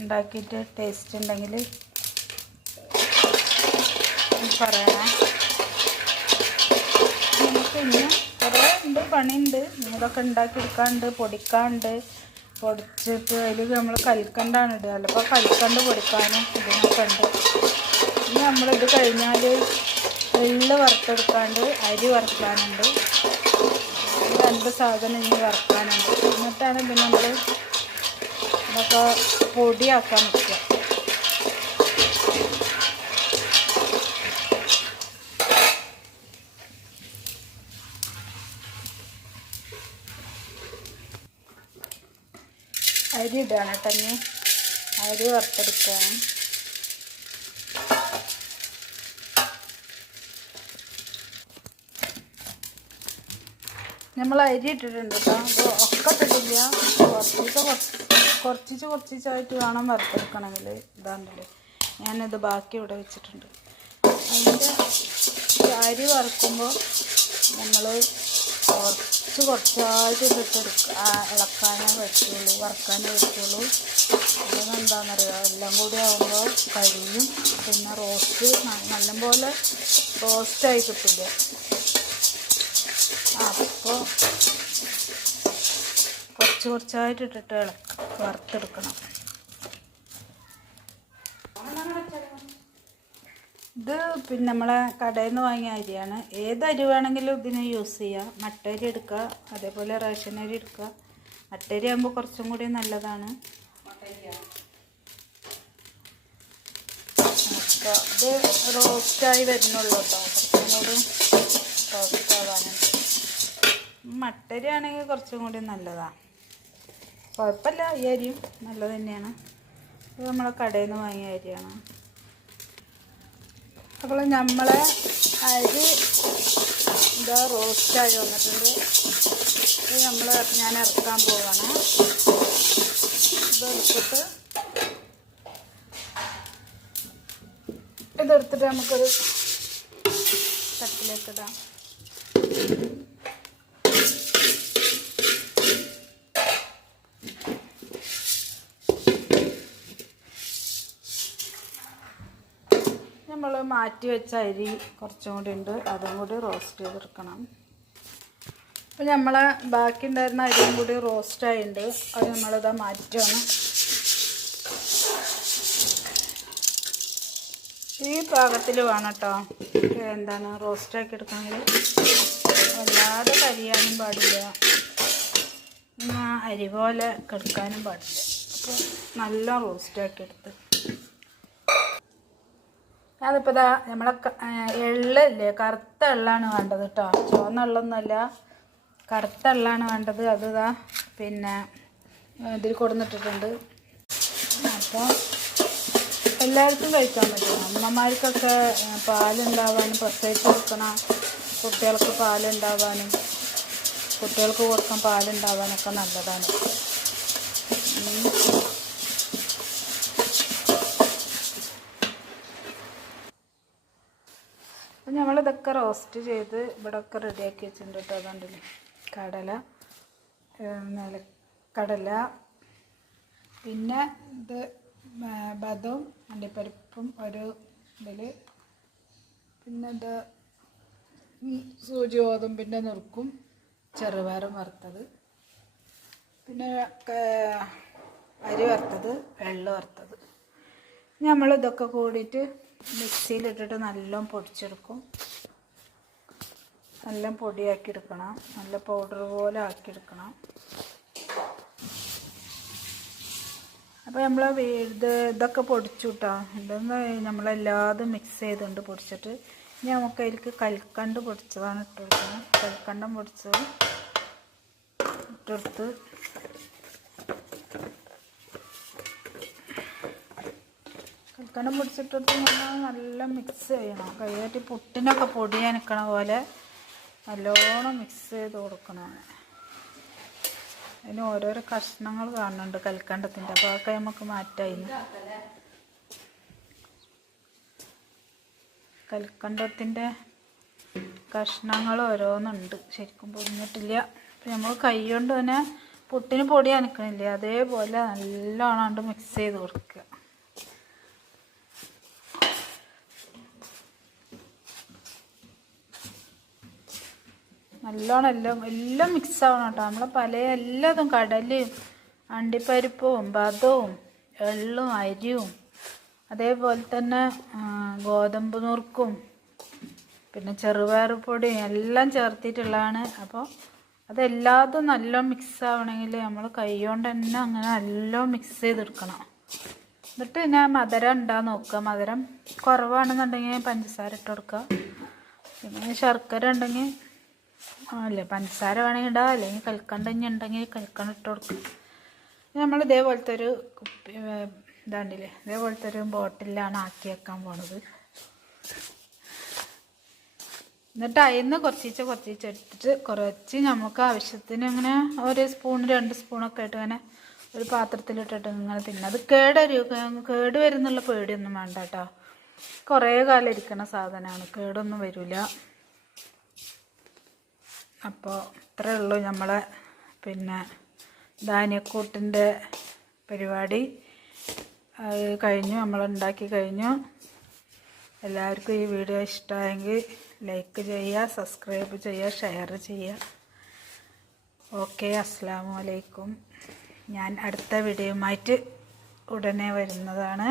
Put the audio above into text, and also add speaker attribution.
Speaker 1: ഉണ്ടാക്കിയിട്ട് ടേസ്റ്റ് ഉണ്ടെങ്കിൽ പറയണേ നമുക്ക് ഇന്ന് കുറേ ഉണ്ട് പണിയുണ്ട്. ഇതൊക്കെ ഉണ്ടാക്കിയെടുക്കാണ്ട് പൊടിക്കാണ്ട് പൊടിച്ചിട്ട് അതിൽ നമ്മൾ കൽക്കണ്ടാണ് ഇടുക. ചിലപ്പോൾ കൽക്കണ്ട് പൊടിക്കാനും ഇതിനൊക്കെ ഉണ്ട്. ഇനി നമ്മളിത് കഴിഞ്ഞാൽ എള്ള് വറുത്തെടുക്കാണ്ട് അരി വറുക്കാനുണ്ട്. രണ്ട് സാധനം ഇനി വറുക്കാനുണ്ട്. എന്നിട്ടാണ് പിന്നെ നമ്മൾ ഇതൊക്കെ പൊടിയാക്കാൻ നിൽക്കുക. അരി ഇടുകയാണ് കേട്ടോ ഇനി. അരി വറുത്തെടുക്കുകയാണ്. നമ്മൾ അരി ഇട്ടിട്ടുണ്ട് കേട്ടോ. അപ്പോൾ ഒക്കെ ഇട്ടിട്ടില്ല. കുറച്ചിച്ച് കുറച്ചിച്ച് കുറച്ചിച്ചായിട്ട് വേണം വറുത്തെടുക്കണമെങ്കിൽ. ഇതാണ്ടല്ലേ ഞാനത് ബാക്കി ഇവിടെ വെച്ചിട്ടുണ്ട്. അതിന്റെ അരി വറുക്കുമ്പോൾ നമ്മൾ കുറച്ച് കുറച്ചായിട്ട് ഇട്ടിട്ടെടുക്കുക ഇളക്കാനേ പറ്റുള്ളൂ വറുക്കാനേ പറ്റുള്ളൂ. അതെന്താണെന്നറിയാം എല്ലാം കൂടി ആകുമ്പോൾ കരിയും പിന്നെ റോസ്റ്റ് നല്ലപോലെ റോസ്റ്റായി കിട്ടില്ല? അപ്പോൾ കുറച്ച് കുറച്ചായിട്ട് ഇട്ടിട്ട് വറുത്തെടുക്കണം. ഇത് പിന്നെ നമ്മളെ കടയിൽ നിന്ന് വാങ്ങിയ അരിയാണ്. ഏത് അരി വേണമെങ്കിലും ഇതിന് യൂസ് ചെയ്യാം. മട്ടരി എടുക്കുക അതേപോലെ റേഷൻ അരി എടുക്കുക. മട്ടരി ആകുമ്പോൾ കുറച്ചും കൂടി നല്ലതാണ്. ഇത് റോസ്റ്റായി വരുന്നുള്ളൂ കേട്ടോ. കുറച്ചും കൂടി റോസ്റ്റ് ആവാനുണ്ട് മട്ടരി ആണെങ്കിൽ കുറച്ചും കൂടി നല്ലതാണ് കുഴപ്പമില്ല ഈ അരിയും നല്ലത് തന്നെയാണ്. ഇത് നമ്മളെ കടയിൽ നിന്ന് വാങ്ങിയ അരിയാണ്. അപ്പോൾ നമ്മളെ അരി ഇതാ റോസ്റ്റായി വന്നിട്ടുണ്ട്. ഇത് നമ്മൾ ഞാൻ ഇറക്കാൻ പോവാണ്. ഇതെടുത്തിട്ട് ഇതെടുത്തിട്ട് നമുക്കൊരു തട്ടിലേക്ക് ഇടാം. നമ്മൾ മാറ്റി വെച്ച അരി കുറച്ചും കൂടി ഉണ്ട്. അതും കൂടി റോസ്റ്റ് ചെയ്തെടുക്കണം. അപ്പം നമ്മൾ ബാക്കി ഉണ്ടായിരുന്ന അരിയും കൂടി റോസ്റ്റ് ആയിണ്ട് അത് നമ്മളിതാ മാറ്റണം ഈ പാകത്തിൽ വേണം കേട്ടോ എന്താണ് റോസ്റ്റ് ആക്കി എടുക്കണമെങ്കിൽ വല്ലാതെ കരിയാനും പാടില്ല. അരി പോലെ കെടുക്കാനും പാടില്ല. അപ്പോൾ നല്ല റോസ്റ്റ് ആക്കി എടുത്ത്. അതിപ്പോൾ ഇതാ നമ്മളെ എള്ളല്ലേ കറുത്ത എള്ളാണ് വേണ്ടത് കേട്ടോ ചുവന്ന എള്ളൊന്നുമല്ല. കറുത്ത എള്ളാണ് വേണ്ടത്. അത് ഇതാ പിന്നെ ഇതിൽ കൊടുന്നിട്ടിട്ടുണ്ട്. അപ്പോൾ എല്ലാവർക്കും കഴിക്കാൻ പറ്റും. അമ്മമാർക്കൊക്കെ പാലുണ്ടാവാനും പ്രസവിച്ച് കൊടുക്കണം കുട്ടികൾക്ക് പാലുണ്ടാവാനും കുട്ടികൾക്ക് കൊടുക്കാൻ പാലുണ്ടാവാനൊക്കെ നല്ലതാണ്. നമ്മളിതൊക്കെ റോസ്റ്റ് ചെയ്ത് ഇവിടെയൊക്കെ റെഡിയാക്കി വെച്ചിട്ടുണ്ട് കേട്ടോ അതുകൊണ്ടില്ലേ കടല നില കടല പിന്നെ ഇത് ബദവും അണ്ടിപ്പരിപ്പും ഒരു ഇതിൽ പിന്നെ ഇത് സൂചി ഗോതമ്പിന്റെ നുറുക്കും ചെറുപയറും വറുത്തത്. പിന്നെ അരി വറുത്തത് വെള്ളം വറുത്തത്. നമ്മളിതൊക്കെ കൂടിയിട്ട് മിക്സിയിലിട്ടിട്ട് നല്ലോണം പൊടിച്ചെടുക്കും. നല്ല പൊടിയാക്കി എടുക്കണം നല്ല പൗഡർ പോലെ ആക്കി എടുക്കണം അപ്പോൾ നമ്മൾ ഇത് ഇതൊക്കെ പൊടിച്ചു കേട്ടോ ഇതൊന്ന് നമ്മളെല്ലാതും മിക്സ് ചെയ്തുകൊണ്ട് പൊടിച്ചിട്ട് ഇനി നമുക്ക് അതിലേക്ക് കൽക്കണ്ട് പൊടിച്ചതാണ് ഇട്ട് കൊടുക്കുന്നത് കൽക്കണ്ടം പൊടിച്ചത് ഇട്ടെടുത്ത് കൽക്കണ്ടം പൊടിച്ചിട്ടെടുത്ത് നമ്മൾ നല്ല മിക്സ് ചെയ്യണം. കൈകാട്ടി പുട്ടിനൊക്കെ പൊടി നിൽക്കണ പോലെ നല്ലോണം മിക്സ് ചെയ്ത് കൊടുക്കണം അതിന് ഓരോരോ കഷ്ണങ്ങൾ കാണുന്നുണ്ട് കൽക്കണ്ടത്തിന്റെ അപ്പോൾ അതൊക്കെ നമുക്ക് മാറ്റായിരുന്നു കൽക്കണ്ടത്തിന്റെ കഷ്ണങ്ങൾ ഓരോന്നുണ്ട്. ശരിക്കും പൊന്നിട്ടില്ല അപ്പം നമ്മൾ കൈ കൊണ്ട് തന്നെ പുട്ടിന് പൊടി അനക്കണില്ലേ? അതേപോലെ നല്ലോണം മിക്സ് ചെയ്ത് കൊടുക്കുക. നല്ലോണം എല്ലാം എല്ലാം മിക്സ് ആവണം കേട്ടോ നമ്മളെ പല എല്ലാതും കടലയും അണ്ടിപ്പരിപ്പും ബദവും എള്ളും അരിയും അതേപോലെ തന്നെ ഗോതമ്പ് നുറുക്കും പിന്നെ ചെറുപയർ പൊടിയും എല്ലാം ചേർത്തിട്ടുള്ളതാണ്. അപ്പോൾ അതെല്ലാതും നല്ല മിക്സ് ആവണമെങ്കിൽ നമ്മൾ കൈകൊണ്ട് തന്നെ അങ്ങനെ നല്ലോണം മിക്സ് ചെയ്തെടുക്കണം. എന്നിട്ട് പിന്നെ മധുരം ഉണ്ടാ നോക്കുക. മധുരം കുറവാണെന്നുണ്ടെങ്കിൽ പഞ്ചസാര ഇട്ട് കൊടുക്കുക. പിന്നെ ശർക്കര ഉണ്ടെങ്കിൽ അല്ലേ പഞ്ചസാര വേണമെങ്കിൽ ഇടാം. അല്ലെങ്കിൽ കൽക്കണ്ട തന്നെ ഉണ്ടെങ്കിൽ കൽക്കണ്ട ഇട്ട് കൊടുക്കും. നമ്മൾ ഇതേപോലത്തെ ഒരു കുപ്പി ഇതാണ്ടില്ലേ? ഇതേപോലത്തെ ഒരു ബോട്ടിലാണ് ആക്കി വെക്കാൻ പോണത്. എന്നിട്ട് അതിന്ന് കുറച്ചിച്ച് കുറച്ചിച്ച് എടുത്തിട്ട് കുറച്ച് നമുക്ക് ആവശ്യത്തിന് ഇങ്ങനെ ഒരു സ്പൂൺ രണ്ട് സ്പൂണൊക്കെ ആയിട്ട് ഇങ്ങനെ ഒരു പാത്രത്തിലിട്ടിട്ട് ഇങ്ങനെ തിന്നാം. അത് കേടൊരു കേട് വരുന്നുള്ള പേടിയൊന്നും വേണ്ട കേട്ടോ. കുറേ കാലം ഇരിക്കുന്ന സാധനമാണ്. കേടൊന്നും വരില്ല അപ്പോൾ ഇത്രയേ ഉള്ളൂ നമ്മളെ പിന്നെ ധാന്യക്കൂട്ടിന്റെ പരിപാടി. കഴിഞ്ഞു നമ്മൾ ഉണ്ടാക്കി കഴിഞ്ഞു. എല്ലാവർക്കും ഈ വീഡിയോ ഇഷ്ടമായെങ്കിൽ ലൈക്ക് ചെയ്യുക സബ്സ്ക്രൈബ് ചെയ്യുക ഷെയർ ചെയ്യുക. ഓക്കെ അസ്സാം വലൈക്കും ഞാൻ അടുത്ത വീഡിയോയുമായിട്ട് ഉടനെ വരുന്നതാണ്.